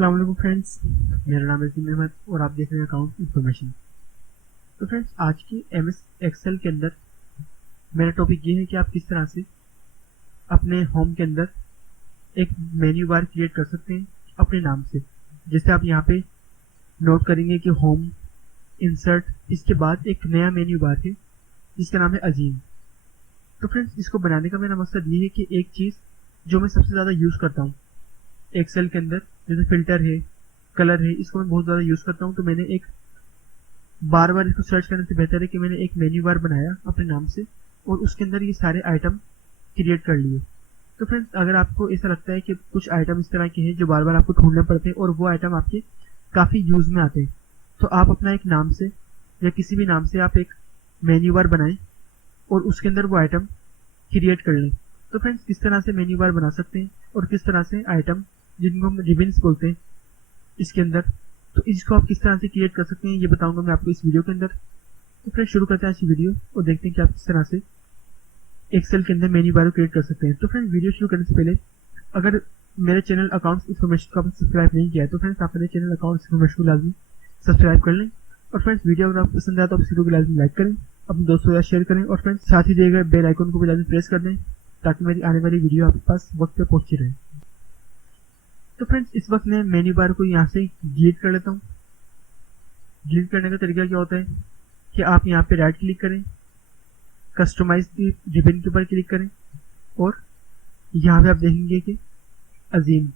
अस्सलाम वालेकुम फ्रेंड्स, मेरा नाम है अजीम अहमद और आप देख रहे हैं अकाउंट इन्फॉर्मेशन। तो फ्रेंड्स, आज की एमएस एक्सेल के अंदर मेरा टॉपिक ये है कि आप किस तरह से अपने होम के अंदर एक मेन्यू बार क्रिएट कर सकते हैं अपने नाम से। जैसे आप यहाँ पे नोट करेंगे कि होम, इंसर्ट, इसके बाद एक नया मेन्यू बार है जिसका नाम है अजीम। तो फ्रेंड्स, इसको बनाने का मेरा मकसद ये है कि एक चीज़ जो मैं सबसे ज़्यादा यूज़ करता हूँ एक्सेल के अंदर, जैसे फिल्टर है, कलर है, इसको मैं बहुत ज़्यादा यूज़ करता हूँ। तो मैंने एक बार बार इसको सर्च करने से बेहतर है कि मैंने एक मेन्यू बार बनाया अपने नाम से और उसके अंदर ये सारे आइटम क्रिएट कर लिए। तो फ्रेंड्स, अगर आपको ऐसा लगता है कि कुछ आइटम इस तरह के हैं जो बार बार आपको ढूंढने पड़ते हैं और वो आइटम आपके काफ़ी यूज़ में आते हैं, तो आप अपना एक नाम से या किसी भी नाम से आप एक मेन्यू बार बनाएं और उसके अंदर वो आइटम क्रिएट कर लें। तो फ्रेंड्स, किस तरह से मेन्यू बार बना सकते हैं और किस तरह से आइटम, जिनको हम रिबन्स बोलते हैं इसके अंदर, तो इसको आप किस तरह से क्रिएट कर सकते हैं ये बताऊंगा मैं आपको इस वीडियो के अंदर। तो फ्रेंड्स, शुरू करते हैं आज की वीडियो और देखते हैं कि आप किस तरह से एक्सेल के अंदर मेन्यू बार क्रिएट कर सकते हैं। तो फ्रेंड्स, वीडियो शुरू करने से पहले अगर मेरे चैनल अकाउंट्स इन्फॉर्मेशन को आपने सब्सक्राइब नहीं किया है तो फ्रेंड्स, आप मेरे चैनल अकाउंट्स इन्फॉर्मेशन को लाजमी सब्सक्राइब कर लें। और फ्रेंड्स, वीडियो अगर आपको पसंद आया तो आप इस वीडियो को लाजमी लाइक करें, अपने दोस्तों या शेयर करें और फ्रेंड्स साथ ही दिए गए बेल आइकन को भी लाजमी प्रेस कर दें ताकि मेरी आने वाली वीडियो आपके पास वक्त पे पहुंची रहे। तो फ्रेंड्स, इस वक्त मैं मेन्यू बार को यहाँ से डिलीट कर लेता हूँ। डिलीट करने का तरीका क्या होता है कि आप यहाँ पे राइट क्लिक करें, कस्टमाइज रिबन के ऊपर क्लिक करें और यहाँ पे आप देखेंगे कि अजीम,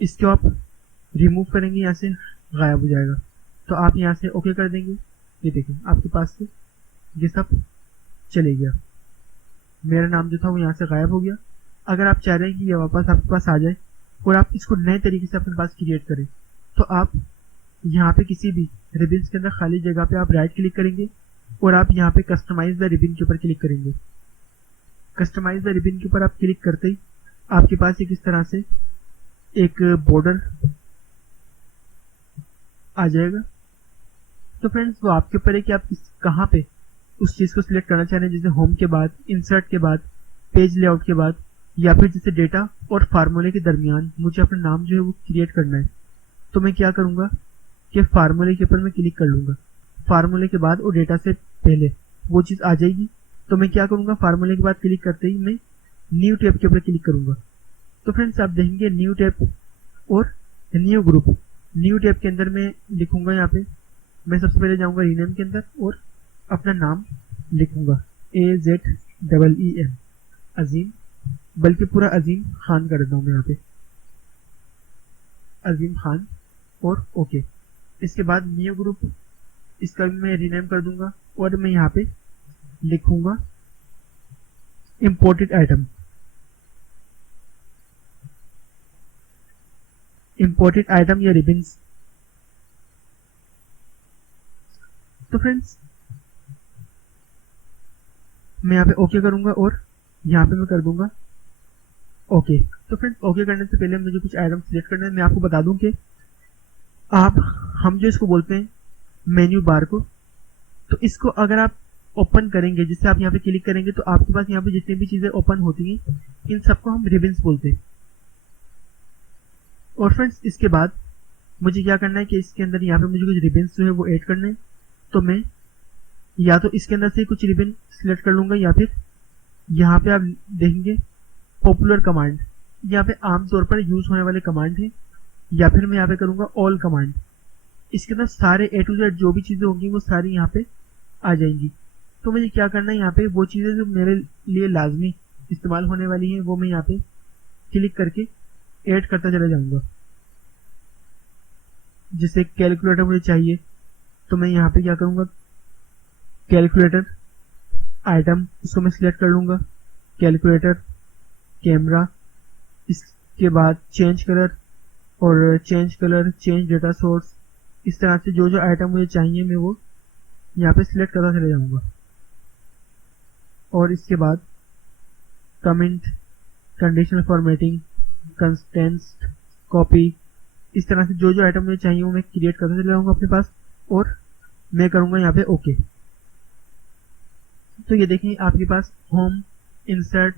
इसको आप रिमूव करेंगे, यहाँ से गायब हो जाएगा। तो आप यहाँ से ओके कर देंगे, ये देखें आपके पास से ये सब चले गया, मेरा नाम जो था वो यहाँ से गायब हो गया। अगर आप चाह रहे हैं कि ये वापस आपके पास आ जाए और आप इसको नए तरीके से अपने पास क्रिएट करें, तो आप यहाँ पे किसी भी रिबन्स के अंदर खाली जगह पे आप राइट क्लिक करेंगे और आप यहाँ पे कस्टमाइज द रिबन के ऊपर क्लिक करेंगे। कस्टमाइज द रिबन के ऊपर आप क्लिक करते ही आपके पास एक इस तरह से एक बॉर्डर आ जाएगा। तो फ्रेंड्स, वो आपके ऊपर है कि आप कहाँ पे उस चीज़ को सिलेक्ट करना चाह रहे हैं, जैसे होम के बाद, इंसर्ट के बाद, पेज लेआउट के बाद, या फिर जैसे डेटा और फार्मूले के दरमियान मुझे अपना नाम जो है वो क्रिएट करना है। तो मैं क्या करूँगा कि फार्मूले के ऊपर मैं क्लिक कर लूँगा, फार्मूले के बाद और डेटा से पहले वो चीज़ आ जाएगी। तो मैं क्या करूँगा, फार्मूले के बाद क्लिक करते ही मैं न्यू टैब के ऊपर क्लिक करूँगा। तो फ्रेंड्स, आप देखेंगे न्यू टैब और न्यू ग्रुप। न्यू टैब के अंदर मैं लिखूँगा, यहाँ पे मैं सबसे पहले जाऊँगा रीनेम के अंदर और अपना नाम लिखूँगा AZEEM, अजीम, बल्कि पूरा अजीम खान कर देता हूँ मैं यहाँ पे, अजीम खान, और ओके। इसके बाद न्यू ग्रुप, इसका भी मैं रीनेम कर दूंगा और मैं यहाँ पे लिखूंगा इम्पोर्टेड आइटम, इम्पोर्टेड आइटम या रिबन्स। तो फ्रेंड्स, मैं यहाँ पे ओके करूंगा और यहाँ पे मैं कर दूंगा ओके। तो फ्रेंड्स, ओके करने से पहले मुझे कुछ आइटम सिलेक्ट करना है। मैं आपको बता दूं कि हम जो इसको बोलते हैं मेन्यू बार को, तो इसको अगर आप ओपन करेंगे, जिससे आप यहाँ पे क्लिक करेंगे तो आपके पास यहाँ पे जितनी भी चीजें ओपन होती हैं इन सबको हम रिबन्स बोलते हैं। और फ्रेंड्स, इसके बाद मुझे क्या करना है कि इसके अंदर यहाँ पे मुझे कुछ रिबन्स जो है वो ऐड करने हैं। तो मैं या तो इसके अंदर से कुछ रिबन सिलेक्ट कर लूंगा या फिर यहाँ पे आप देखेंगे पॉपुलर कमांड, यहाँ पे आमतौर पर यूज होने वाले कमांड है, या फिर मैं यहाँ पे करूंगा ऑल कमांड। इसके अंदर सारे A to Z जो भी चीजें होंगी वो सारी यहाँ पे आ जाएंगी। तो मुझे क्या करना है, यहाँ पे वो चीजें जो मेरे लिए लाजमी इस्तेमाल होने वाली हैं वो मैं यहाँ पे क्लिक करके ऐड करता चला जाऊंगा। जैसे कैलकुलेटर मुझे चाहिए तो मैं यहाँ पे क्या करूंगा, कैलकुलेटर आइटम, इसको मैं सिलेक्ट कर लूंगा, कैलकुलेटर, कैमरा, इसके बाद चेंज कलर और change colour, change data source. इस तरह से जो जो आइटम मुझे चाहिए मैं वो यहाँ पे सिलेक्ट करता चले जाऊंगा। और इसके बाद comment, conditional formatting, constants, copy, इस तरह से जो जो आइटम मुझे चाहिए वो मैं क्रिएट करता चले जाऊंगा अपने पास और मैं करूंगा यहाँ पे ओके। तो ये देखें आपके पास home, insert,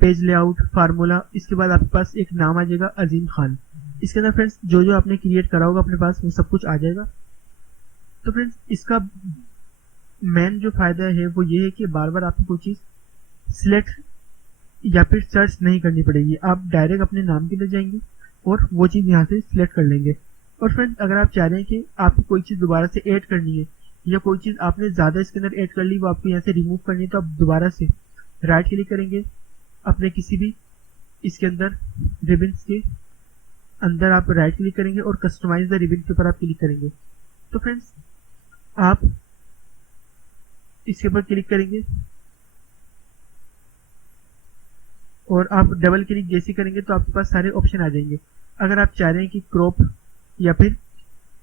page layout, formula, इसके बाद आपके पास एक नाम आ जाएगा अजीम खान। इसके अंदर फ्रेंड्स जो जो आपने क्रिएट करा होगा अपने पास वो सब कुछ आ जाएगा। तो फ्रेंड्स इसका मेन जो फायदा है वो ये है कि बार बार आपको कोई चीज़ सिलेक्ट या फिर सर्च नहीं करनी पड़ेगी, आप डायरेक्ट अपने नाम के लिए जाएंगे और वो चीज़ यहाँ से सिलेक्ट कर लेंगे। और फ्रेंड्स अगर आप चाह रहे हैं कि आपको कोई चीज़ दोबारा से ऐड करनी है या कोई चीज़ आपने ज़्यादा इसके अंदर ऐड कर ली वो आपको यहाँ से रिमूव करनी है, तो आप दोबारा से राइट क्लिक करेंगे, अपने किसी भी इसके अंदर रिबन्स के अंदर आप राइट क्लिक करेंगे और कस्टमाइज द रिबन के ऊपर आप क्लिक करेंगे। तो फ्रेंड्स आप इसके ऊपर क्लिक करेंगे और आप डबल क्लिक जैसे करेंगे तो आपके पास सारे ऑप्शन आ जाएंगे। अगर आप चाह रहे हैं कि क्रॉप या फिर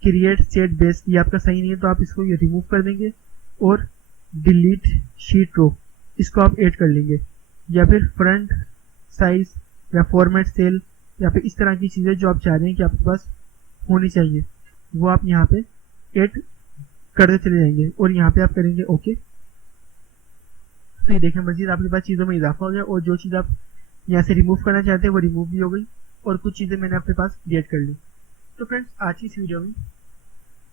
क्रिएट सेट बेस ये आपका सही नहीं है तो आप इसको ये रिमूव कर देंगे और डिलीट शीट रो इसको आप ऐड कर लेंगे, या फिर फ्रंट साइज या फॉर्मेट सेल या फिर इस तरह की चीज़ें जो आप चाह रहे हैं कि आपके पास होनी चाहिए वो आप यहाँ पे ऐड करते चले जाएंगे और यहाँ पे आप करेंगे ओके। तो ये देखें मजीद आपके पास चीज़ों में इजाफा हो गया और जो चीज़ आप यहाँ से रिमूव करना चाहते हैं वो रिमूव भी हो गई और कुछ चीज़ें मैंने अपने पास क्रिएट कर ली। तो फ्रेंड्स आज की इस वीडियो में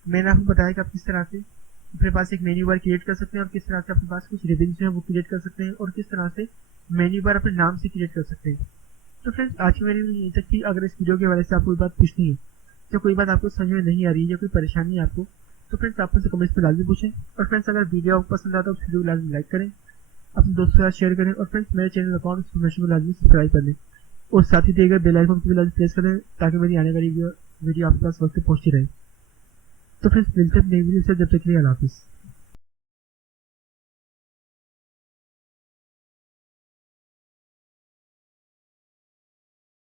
मैंने आपको बताया कि आप किस तरह से अपने पास एक मेन्यू बार क्रिएट कर सकते हैं और किस तरह से अपने पास कुछ रिबन्स जो है वो क्रिएट कर सकते हैं और किस तरह से मेन्यू बार अपने नाम से क्रिएट कर सकते हैं। तो फ्रेंड्स आज की मेरी वीडियो यहीं तक थी। अगर इस वीडियो के वजह से आपको कोई बात पूछनी है या कोई बात आपको समझ में नहीं आ रही है या कोई परेशानी है आपको, तो फ्रेंड्स आप मुझसे कमेंट्स में लाजमी पूछें। और फ्रेंड्स अगर वीडियो आपको पसंद आता है तो वीडियो को लाजमी लाइक करें, अपने दोस्तों के साथ शेयर करें और फ्रेंड्स मेरे चैनल अकाउंट इन्फॉर्मेशन को लाजमी सब्सक्राइब कर लें और साथ ही दिए गए बेल आइकन को भी लाजमी प्रेस करें ताकि मेरी आने वाली वीडियो आपके पास वक्त पहुंचती रहे। तो फ्रेंड्स मिलते हैं नई वीडियो से, जब तक के लिए अल्लाह हाफिज़।